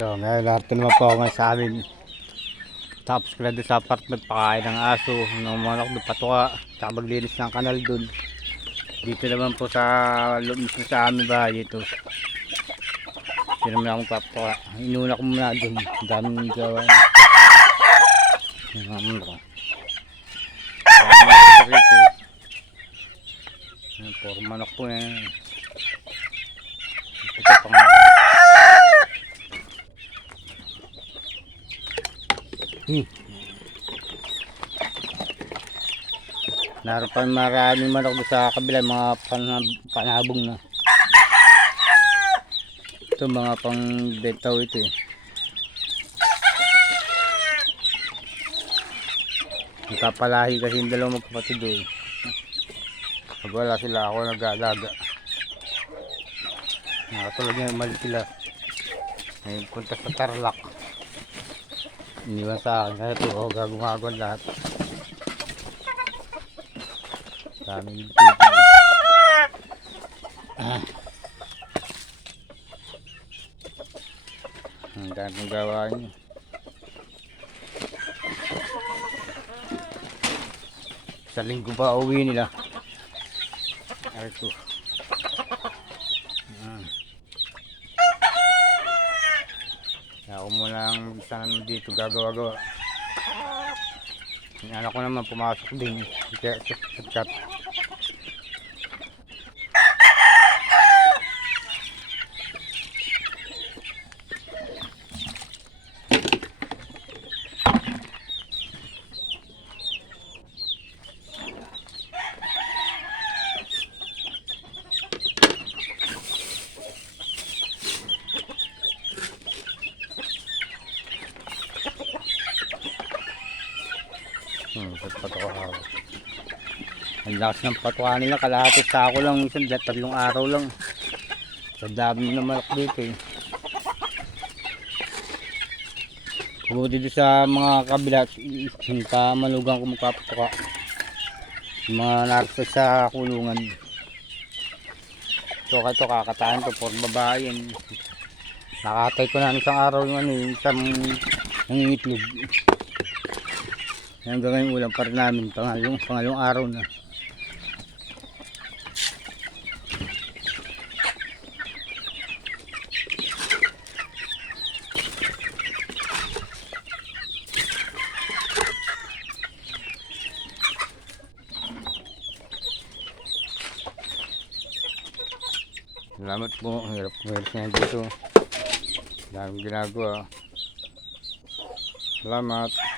So, ngayon narito naman po ako sa amin. Tapos ko sa apartment, pakain ng aso, ng manok doon patuka, tsaka maglinis ng kanal doon. Dito naman po sa loob mismo sa amin ito. Dito naman akong papatuka. Inuna ko muna doon. Ang daming gawa. Yung mga manok. Kaya manok po rito eh. Ayan, Puro manok po yan. Ito pang Hmm. Naroon pa maraming manok sa kabila, mga panab panabong na. Ito mga pang betaw ito eh. Nagkapalahi kasi yung dalawang magkapatid doon. Pag wala sila, ako nag-aalaga. Nakatulog niya umalis sila. Ngayon punta sa Tarlac. Iniwan sa akin kaya ito ako gagumagawa lahat. Daming tubig. Ah. Ang daming gawa niyo. Sa linggo pa uwi nila. Ay ko. Ah. Kaya ako sana dito gagawa-gawa. Yung anak ko naman pumasok din. Kaya sa Hmm, sa patuka. Ang lakas ng patuka nila. Kalahati sa ako lang. Dahil tatlong araw lang. Sa dami na malak dito eh. Buti doon sa mga kabila, yung kamalugan ko magpapatuka. Yung mga narso sa kulungan. Ito ka ito, kakataan to, for babae yan. Nakatay ko na ng isang araw yung ano, yung isang nangingitlog. Hanggang ngayon ulam pa rin namin, pangalong, pangalong araw na. Salamat po. Hirap hirap niya dito. Daming ginagawa. Salamat.